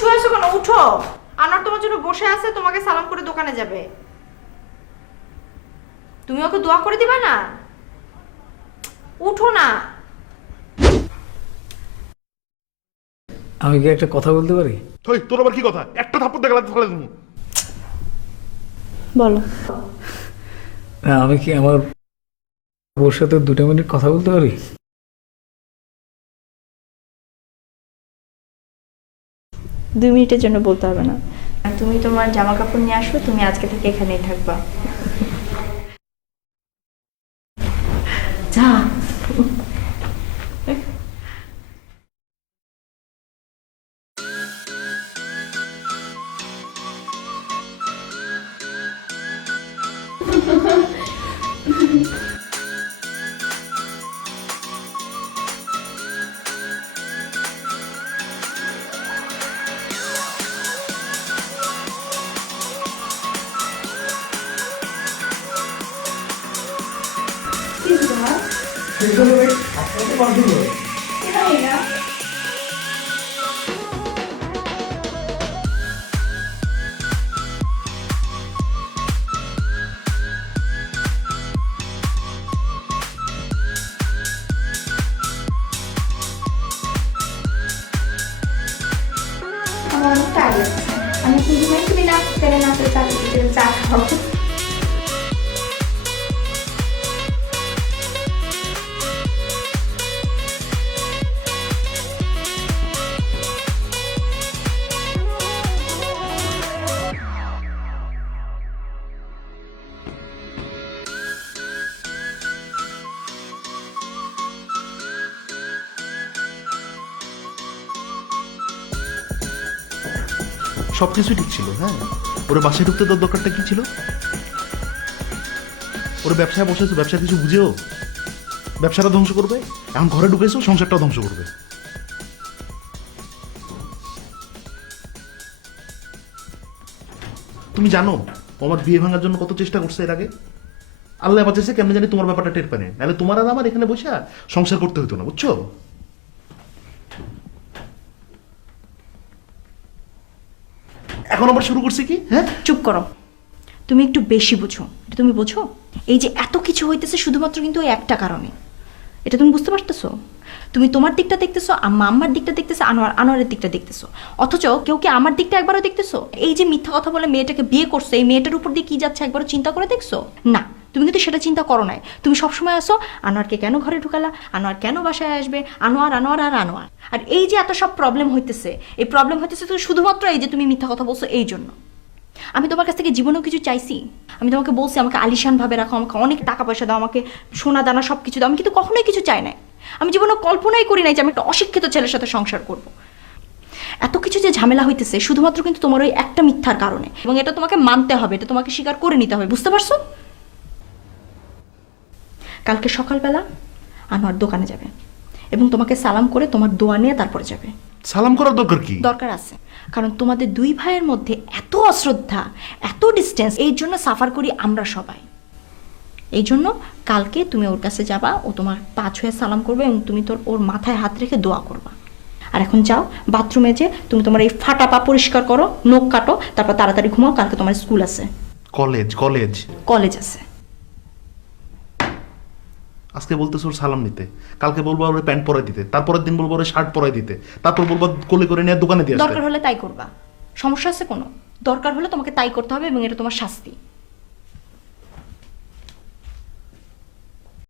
শুয়ে আছো কেন? উঠো। আনার তোমার জন্য বসে আছে তোমাকে সালাম করে দোকানে যাবে। তুমি ওকে দোয়া করে দিবা না? উঠো না। আমি কি একটা কথা বলতে পারি? তোর আবার কি কথা? একটা থাপ্পড় দেখলে ফেলে তুমি বলো। না, আমি কি আমার ওর সাথে দুটো মিনিট কথা বলতে পারি? দুই মিনিটের জন্য বলতে হবে না। তুমি তোমার জামা কাপড় নিয়ে আসো, তুমি আজকে থেকে এখানেই থাকবা। যা। আমার অনেক টায়ার লাগছে আমি কি ঘুমাই তুমি না পেরে না পেরে চা খেতে চা খাও সব কিছুই ঠিক ছিল হ্যাঁ। ওর বাসায় ঢুকতে তোর দরকারটা কি ছিল? ওর ব্যবসায় বসেছো ব্যবসা কিছু বুঝেও? ব্যবসাটা ধ্বংস করবে? এখন ঘরে ঢুকেছো, সংসারটাও ধ্বংস করবে। তুমি জানো আমার বিয়ে ভাঙার জন্য কত চেষ্টা করছে এর আগে? আল্লাহ বাঁচাইছে কেমন জানি তোমার ব্যাপারটা টের পানে নাহলে তোমার আর আমার এখানে বসে সংসার করতে হতো না, বুঝছ? এখন আবার শুরু করছে কি? হ্যাঁ? চুপ করো। তুমি একটু বেশি বুঝো। এটা তুমি বোঝো? এই যে এত কিছু হইতেছে শুধুমাত্র কিন্তু ওই একটা কারণে। এটা তুমি বুঝতে পারতেছো? তুমি তোমার দিকটা দেখতেছো, আম্মা দিকটা দেখতেছো, আনোয়ার আনোয়ারের দিকটা দেখতেছো। অথচ কেউ কি আমার দিকটা একবারও দেখতেছো? এই যে মিথ্যা কথা বলে মেয়েটাকে বিয়ে করছ, এই মেয়েটার উপর দিয়ে কি যাচ্ছে একবারও চিন্তা করে দেখছ? না। তুমি কিন্তু সেটা চিন্তা করো নাই। তুমি সবসময় আসো আনোয়ারকে কেন ঘরে ঢুকালা? আনোয়ার কেন বাসায় আসবে? আনোয়ার আনোয়ার আর আনোয়ার। আর এই যে এত সব প্রবলেম হইতেছে, এই প্রবলেম হইতেছে তো শুধুমাত্র এই যে তুমি মিথ্যা কথা বলছো এই জন্য। আমি তোমার কাছ থেকে জীবনেও কিছু চাইছি। আমি তোমাকে বলছি, আমাকে আলিশানভাবে রাখো, আমাকে অনেক টাকা পয়সা দাও, আমাকে সোনা দানা সব কিছু দাও। আমি কিন্তু কখনোই কিছু চাই নাই। আমি জীবনে কল্পনাই করি নাই যে আমি একটা অশিক্ষিত ছেলের সাথে সংসার করব। এত কিছু যে ঝামেলা হইতেছে, শুধুমাত্র কিন্তু তোমার ওই একটা মিথ্যার কারণে। এবং এটা তোমাকে মানতে হবে, এটা তোমাকে স্বীকার করে নিতে হবে। বুঝতে পারছ? কালকে সকালবেলা আনোয়ার দোকানে যাবে এবং তোমাকে সালাম করে তোমার দোয়া নিয়ে তারপরে যাবে। সালাম করার দরকার কি? দরকার আছে। কারণ তোমাদের দুই ভাইয়ের মধ্যে এত অশ্রদ্ধা এত ডিস্টেন্স এই জন্য সাফার করি আমরা সবাই। এই জন্য কালকে তুমি ওর কাছে যাবা ও তোমার পা ছুঁয়ে সালাম করবে এবং তুমি তোর ওর মাথায় হাত রেখে দোয়া করবা। আর এখন যাও বাথরুমে যে তুমি তোমার এই ফাটা পা পরিষ্কার করো নখ কাটো তারপর তাড়াতাড়ি ঘুমাও কালকে তোমার স্কুল আছে। College college. কলেজ আছে। আজকে বলতেছে ওর সালাম নিতে। কালকে বলব ওর প্যান্ট পরাই দিতে। তারপরের দিন বলব ওর শার্ট পরাই দিতে। তারপর বলব কোলে করে নিয়ে দোকানে দিয়ে দরকার হলে তাই করবা। সমস্যা আছে কোনো? দরকার হলে তোমাকে তাই করতে হবে এবং এটা তোমার শাস্তি।